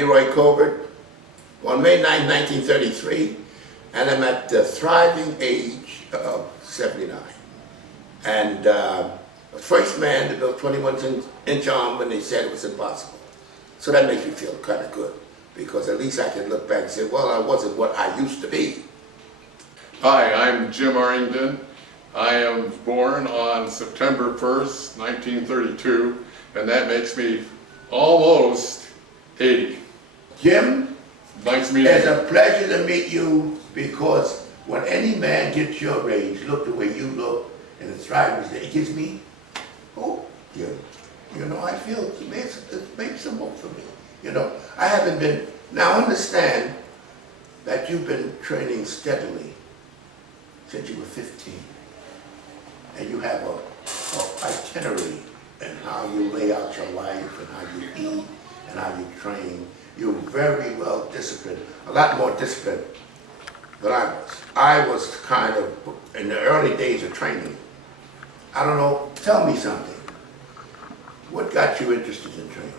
Leroy Colbert, on May 9, 1933, and I'm at the thriving age of 79. And the first man to build 21-inch arm when they said it was impossible. So that makes me feel kind of good, because at least I can look back and say, well, I wasn't what I used to be. Hi, I'm Jim Arrington. I am born on September 1st, 1932, and that makes me almost 80. Jim, Nice meeting it's you. a pleasure to meet you, because when any man gets your age, look the way you look, and the thriving, it gives me hope, Jim. You know, I feel it makes some hope for me. You know, I haven't been, now understand that you've been training steadily since you were 15. And you have a itinerary and how you lay out your life and how you eat and how you train. You're very well disciplined, a lot more disciplined than I was. I was kind of, in the early days of training, I don't know, tell me something. What got you interested in training?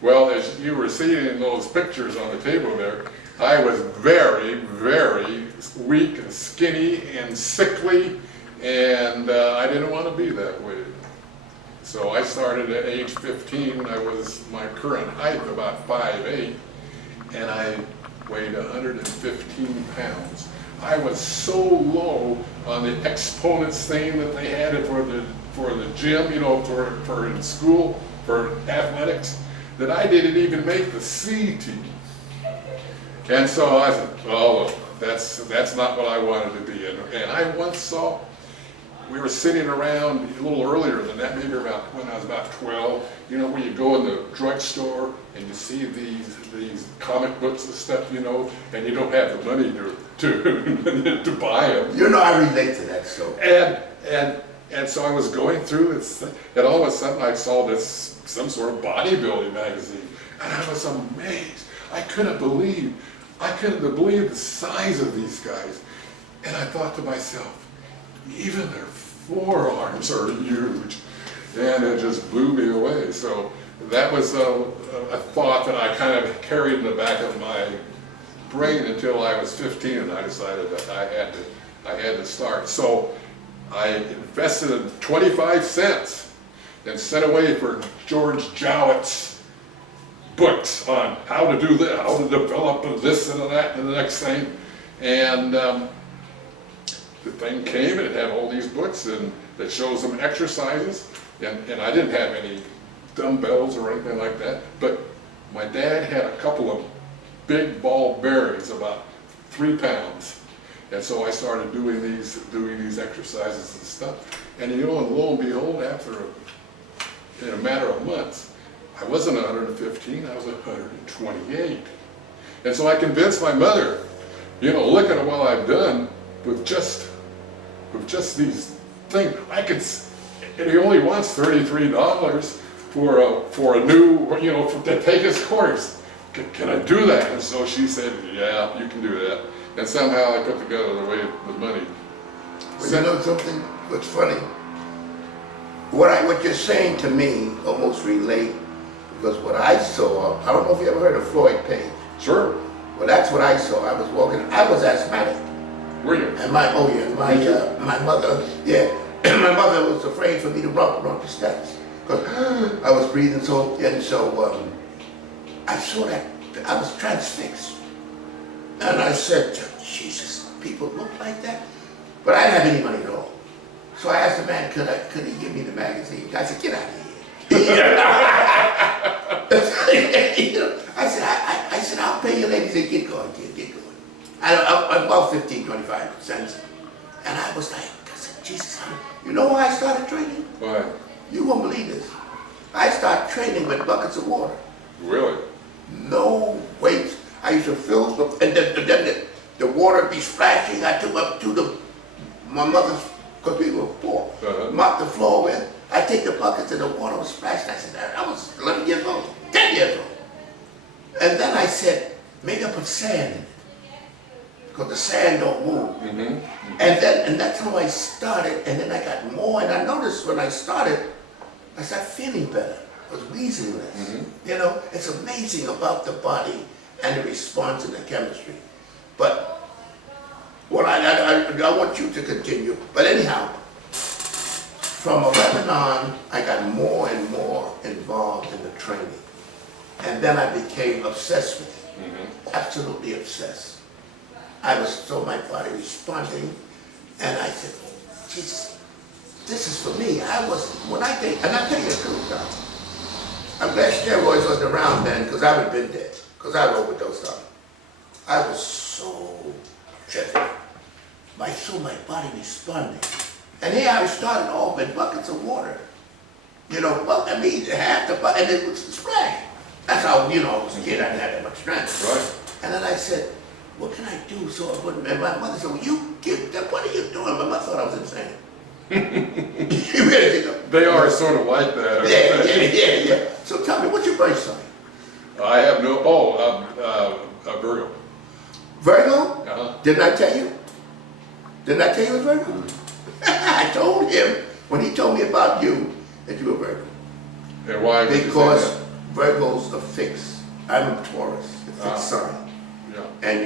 Well, as you were seeing those pictures on the table there, I was very, very weak and skinny and sickly, and I didn't want to be that way. So I started at age 15. I was my current height about 5'8", and I weighed 115 pounds. I was so low on the exponents thing that they had it for the gym, you know, for in school, for athletics, that I didn't even make the C team. And so I said, oh, that's not what I wanted to be. And I once saw, we were sitting around a little earlier than that, maybe about when I was about 12, you know, when you go in the drugstore and you see these comic books and stuff, you know, and you don't have the money to buy them. You know, I relate to that, so. And so I was going through this, and all of a sudden I saw some sort of bodybuilding magazine, and I was amazed. I couldn't believe the size of these guys. And I thought to myself, even their forearms are huge. And it just blew me away. So that was a thought that I kind of carried in the back of my brain until I was 15, and I decided that I had to start. So I invested 25 cents and sent away for George Jowett's books on how to do this, how to develop this and that and the next thing. And the thing came, and it had all these books, and it shows some exercises. And I didn't have any dumbbells or anything like that, but my dad had a couple of big ball bearings, about 3 pounds. And so I started doing these exercises and stuff. And you know, and lo and behold, in a matter of months, I wasn't 115, I was 128. And so I convinced my mother, you know, look at what I've done with just these things. And he only wants $33 for a new, you know, to take his course. Can I do that? And so she said, yeah, you can do that. And somehow I put together the money. Well, you know something that's funny? What you're saying to me almost relate, because what I saw, I don't know if you ever heard of Floyd Page. Sure. Well, that's what I saw. I was walking, I was asthmatic. Were you? And my mother, yeah, my mother was afraid for me to walk around the steps, because I was breathing so, and so I saw that, I was transfixed. And I said, Jesus, people look like that? But I didn't have any money at all. So I asked the man, could he give me the magazine? I said, get out of here. I said, I'll pay you ladies. He said, get going, kid, get going. I about 15, 25 cents. And I was like, I said, Jesus, you know why I started training? Why? You won't believe this. I started training with buckets of water. Really? No weights. I used to fill and then the water would be splashing. I took up to my mother's, because we were poor, mopped the floor with. I take the buckets and the water was splashing. I said, I was 11 years old, 10 years old. And then I said, make up of sand in it, because the sand don't move. Mm-hmm. And that's how I started, and then I got more, and I noticed when I started, I started feeling better. was weaselness. You know, it's amazing about the body and the response and the chemistry. But what I want you to continue. But anyhow, from 11 on, I got more and more involved in the training. And then I became obsessed with it, absolutely obsessed. I was so my body responding, and I said, Jesus, this is for me. When I think, and I tell you the truth now, I'm glad steroids wasn't around then, because I would have been dead, because I would overdosed on them. I was so driven. I saw my body responding. And here I started off in buckets of water. You know, well, I mean, half the bucket, and it was a splash. That's how, you know, I was a kid, I didn't have that much strength. Right. And then I said, what can I do so I wouldn't, and my mother said, well, you give them, what are you doing? My mother thought I was insane. You really think They are sort of like that. yeah. So tell me, what's your birth sign? I have no, Virgo. Virgo? Uh-huh. Didn't I tell you? Didn't I tell you it was Virgo? I told him, when he told me about you, that you were Virgo. And why would you say Because that? Virgo's a fixed. I'm a Taurus, a fixed sign. Yeah. And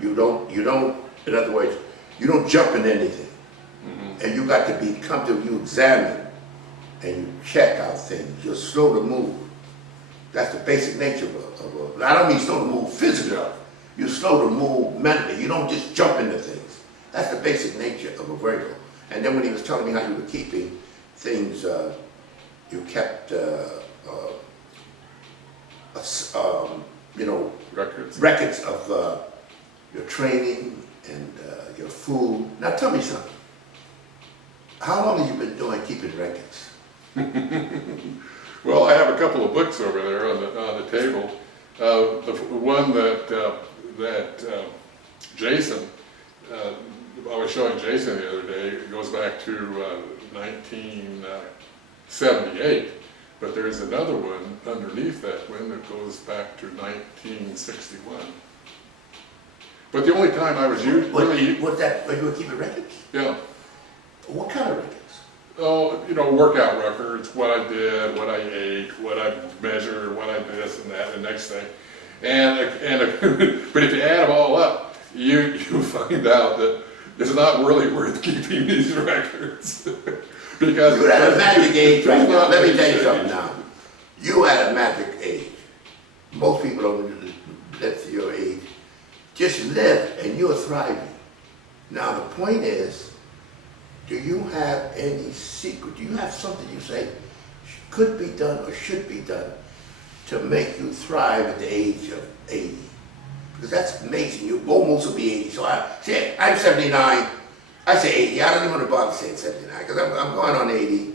you don't, in other words, you don't jump in anything. And you got to be comfortable, you examine and you check out things. You're slow to move. That's the basic nature of I don't mean slow to move physically. Yeah. You're slow to move mentally. You don't just jump into things. That's the basic nature of a Virgo. And then when he was telling me how you were keeping things, you kept, you know, records of your training and your food. Now tell me something. How long have you been keeping records? Well, I have a couple of books over there on the table. The one that Jason, I was showing Jason the other day, it goes back to 1978, but there's another one underneath that one that goes back to 1961. But the only time I was really... Was that when you were keeping records? Yeah. What kind of records? Oh, you know, workout records, what I did, what I ate, what I measured, what I this and that, the next thing. But if you add them all up, you find out that it's not really worth keeping these records. Because you're at a magic age right now. Let me tell you something now. You at a magic age. Most people don't live to your age. Just live and you're thriving. Now the point is, do you have any secret? Do you have something you say could be done or should be done to make you thrive at the age of 80? Because that's amazing. You almost will be 80. So I say, I'm 79. I say 80. I don't even want to bother saying 79 because I'm going on 80.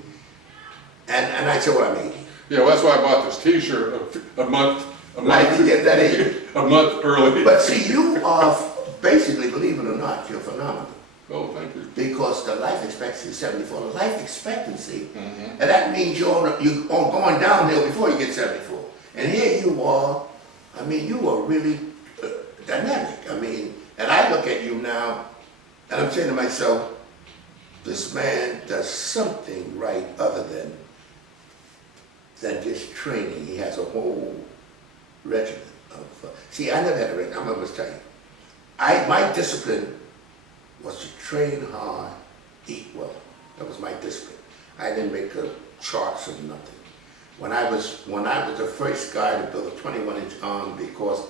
And I say, well, I'm 80. Yeah, well, that's why I bought this T-shirt a month to get that age. a month early. But see, you are basically, believe it or not, you're phenomenal. Oh, thank you. Because the life expectancy is 74. The life expectancy, and that means you're going downhill before you get 74. And here you are, I mean, you are really dynamic. I mean, and I look at you now, and I'm saying to myself, this man does something right other than just training. He has a whole regimen of, see, I never had a regimen. I'm going to tell you. My discipline was to train hard, eat well. That was my discipline. I didn't make charts or nothing. When I was the first guy to build a 21-inch arm because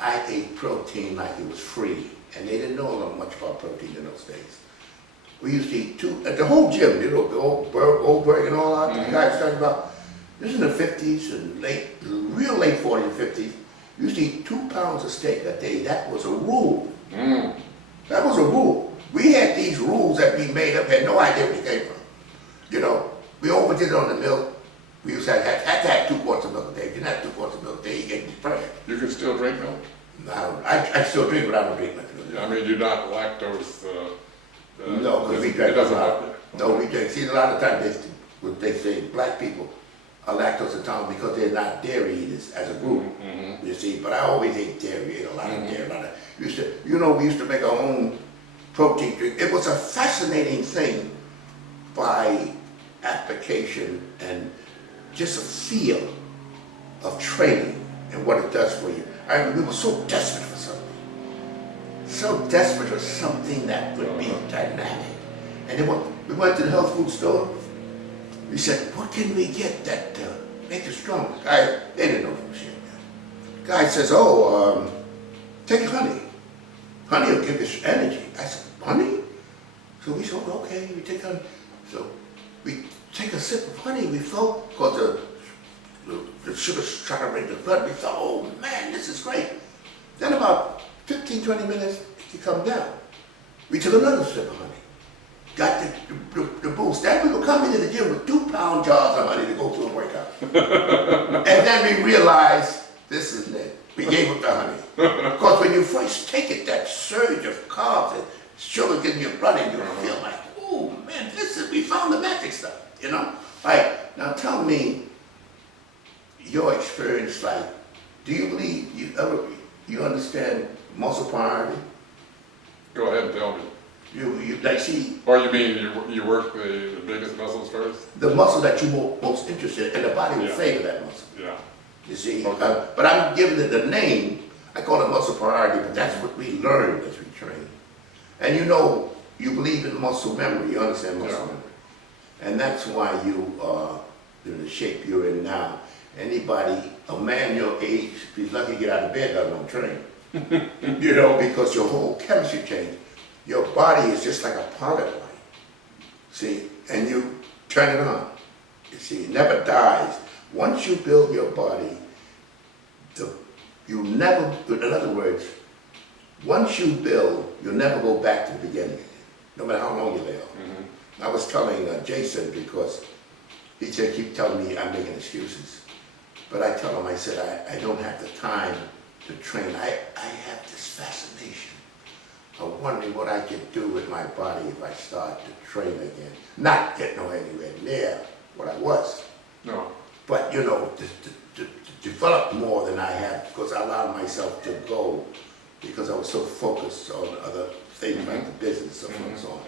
I ate protein like it was free, and they didn't know much about protein in those days. We used to eat the whole gym, you know, the old Goldberg and all that, the guys talking about, this is in the 50s and real late 40s and 50s, you used to eat 2 pounds of steak a day. That was a rule. That was a rule. We had these rules that we made up, had no idea where they came from. You know, we overdid it on the milk. We used to have to have 2 quarts of milk a day. If you didn't have 2 quarts of milk a day, you get depressed. You can still drink milk? No, I still drink, but I don't drink much milk. Yeah, I mean, you're not lactose. No, because we drink a lot. No, we drink. See, a lot of times they say black people are lactose intolerant because they're not dairy eaters as a group. You see, but I always ate dairy, ate a lot of dairy. We used to make our own protein drink. It was a fascinating thing by application and just a feel of training and what it does for you. I mean, we were so desperate for something. So desperate for something that would be dynamic. And then we went to the health food store. We said, what can we get that make us stronger? Guy, they didn't know from shit. Guy says, oh, take honey. Honey will give us energy. I said, honey? So we said, okay, we take honey. So we take a sip of honey, we felt, because the sugar's trying to break the blood, we thought, oh man, this is great. Then about 15, 20 minutes, it come down. We took another sip of honey. Got the boost. Then we would come into the gym with 2-pound jars of honey to go through a workout. And then we realized, this is it. We gave up the honey. Because when you first take it, that surge of carbs and sugar gets in your blood and you feel like, oh man, we found the magic stuff, you know? Like, now tell me your experience, like, do you believe you understand muscle priority? Go ahead and tell me. You like see. Or you mean you work the biggest muscles first? The muscle that you're most interested in, and the body will favor that muscle. Yeah. You see, Okay. but I'm giving it the name, I call it muscle priority, but that's what we learn as we train. And you know, you believe in muscle memory, you understand muscle memory. And that's why you are in the shape you're in now. Anybody, a man your age, if he's lucky to get out of bed, doesn't want to train. You know, because your whole chemistry changed. Your body is just like a pilot light. See, and you turn it on. You see, it never dies. Once you build your body, you never, in other words, once you build, you'll never go back to the beginning again, no matter how long you're there. Mm-hmm. I was telling Jason, because he said, keep telling me I'm making excuses. But I tell him, I said, I don't have the time to train. I have this fascination of wondering what I could do with my body if I start to train again. Not getting anywhere near what I was. No. But, you know, to develop more than I have, because I allowed myself to go because I was so focused on other things like the business and so on.